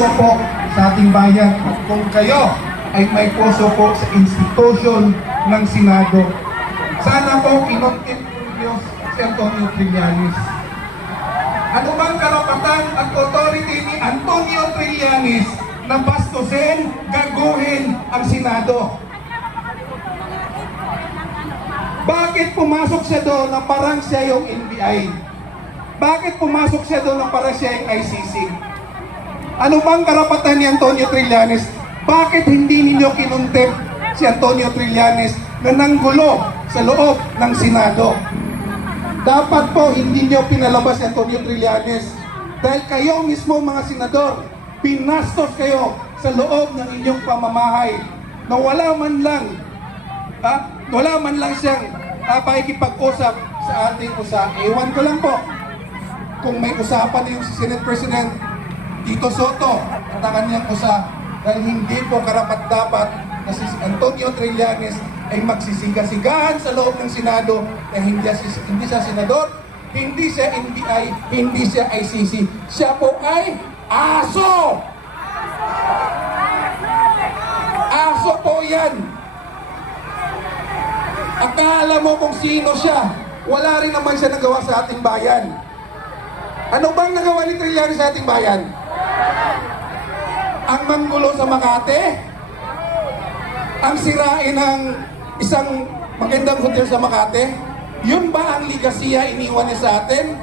puso po sa ating bayan. At kung kayo ay may puso po sa institusyon ng Senado, sana po kinontent ng Diyos si Antonio Trillanes. Ano bang karapatan at authority ni Antonio Trillanes na bastusin, gaguhin ang Senado? Bakit pumasok siya doon na parang siya yung NBI? Bakit pumasok siya doon na parang siya yung ICC? Ano bang karapatan ni Antonio Trillanes? Bakit hindi ninyo kinontempt si Antonio Trillanes na nanggulo sa loob ng Senado? Dapat po hindi nyo pinalabas si Antonio Trillanes dahil kayo mismo mga senador, pinastos kayo sa loob ng inyong pamamahay na wala man lang siyang pakikipag-usap sa ating Ewan ko lang po kung may usapan yung si Senate President Tito Soto at ang kanyang dahil hindi po karapat-dapat na si Antonio Trillanes ay magsisiga-sigahan sa loob ng Senado dahil hindi siya senador, hindi siya NBI, hindi siya ICC. Siya po ay aso! Aso po yan! Akala mo kung sino siya, wala rin naman siya nagawa sa ating bayan. Ano bang nagawa ni Trillanes sa ating bayan? Ang manggulo sa Makati, ang sirain ng isang magandang hotel sa Makati, yun ba ang ligasiya iniwan niya sa atin?